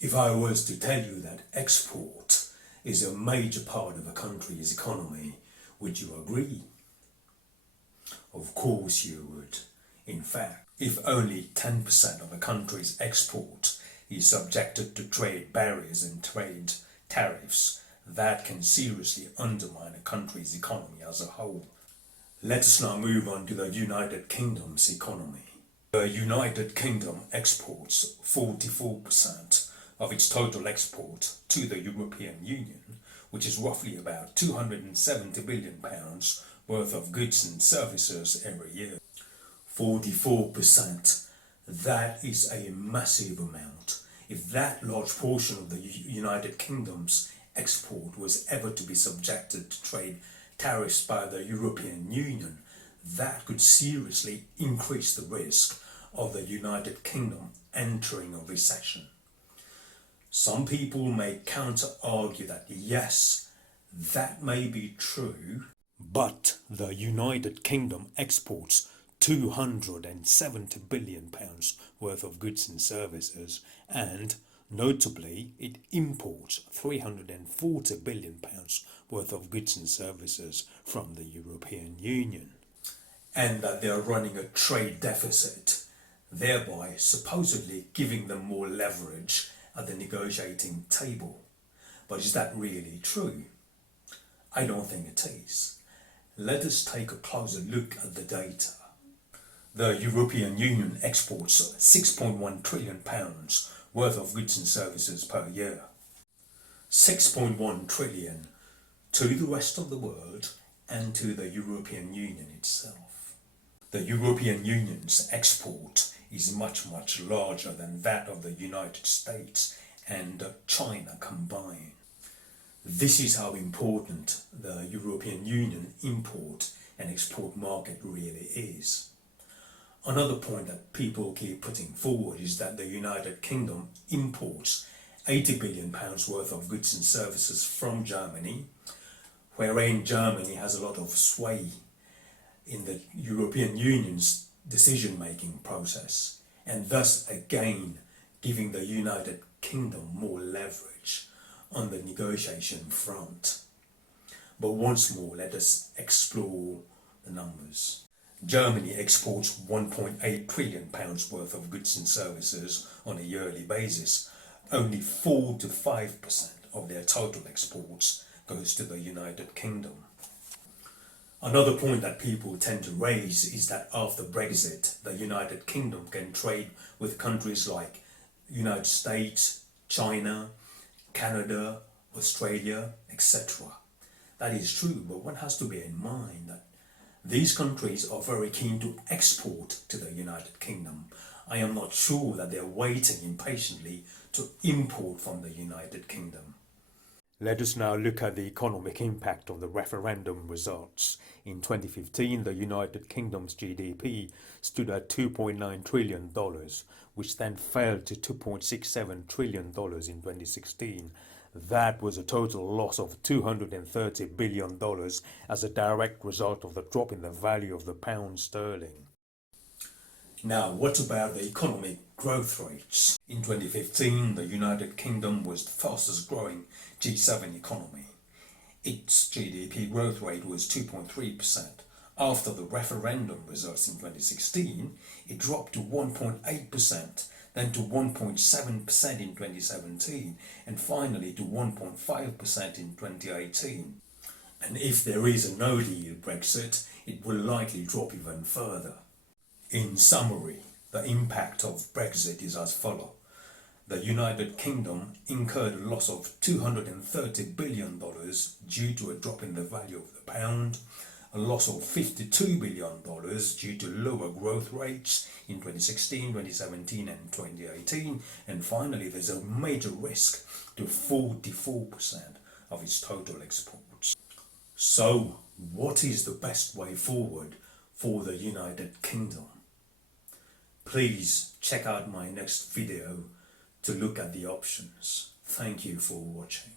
If I was to tell you that export is a major part of a country's economy, would you agree? Of course you would. In fact, if only 10% of a country's export is subjected to trade barriers and trade tariffs, that can seriously undermine a country's economy as a whole. Let us now move on to the United Kingdom's economy. The United Kingdom exports 44% of its total export to the European Union, which is roughly about £270 billion worth of goods and services every year. 44%. That is a massive amount. If that large portion of the United Kingdom's export was ever to be subjected to trade tariffs by the European Union, that could seriously increase the risk of the United Kingdom entering a recession. Some people may counter-argue that yes, that may be true, but the United Kingdom exports £270 billion worth of goods and services, and notably it imports £340 billion worth of goods and services from the European Union. And that they are running a trade deficit, thereby supposedly giving them more leverage at the negotiating table. But is that really true? I don't think it is. Let us take a closer look at the data. The European Union exports £6.1 trillion worth of goods and services per year. 6.1 trillion to the rest of the world and to the European Union itself. The European Union's export is much larger than that of the United States and China combined. This is how important the European Union import and export market really is. Another point that people keep putting forward is that the United Kingdom imports £80 billion worth of goods and services from Germany, wherein Germany has a lot of sway in the European Union's decision-making process, and thus again giving the United Kingdom more leverage on the negotiation front. But once more, let us explore the numbers. Germany exports £1.8 trillion worth of goods and services on a yearly basis. Only 4 to 5% of their total exports goes to the United Kingdom. Another point that people tend to raise is that after Brexit, the United Kingdom can trade with countries like United States, China, Canada, Australia, etc. That is true, but one has to bear in mind that these countries are very keen to export to the United Kingdom. I am not sure that they are waiting impatiently to import from the United Kingdom. Let us now look at the economic impact of the referendum results. In 2015, the United Kingdom's GDP stood at $2.9 trillion, which then fell to $2.67 trillion in 2016. That was a total loss of $230 billion as a direct result of the drop in the value of the pound sterling. Now, what about the economic growth rates? In 2015, the United Kingdom was the fastest growing G7 economy. Its GDP growth rate was 2.3%. After the referendum results in 2016, it dropped to 1.8%, then to 1.7% in 2017, and finally to 1.5% in 2018. And if there is a no-deal Brexit, it will likely drop even further. In summary, the impact of Brexit is as follows. The United Kingdom incurred a loss of $230 billion due to a drop in the value of the pound, a loss of $52 billion due to lower growth rates in 2016, 2017 and 2018, and finally there's a major risk to 44% of its total exports. So, what is the best way forward for the United Kingdom? Please check out my next video to look at the options. Thank you for watching.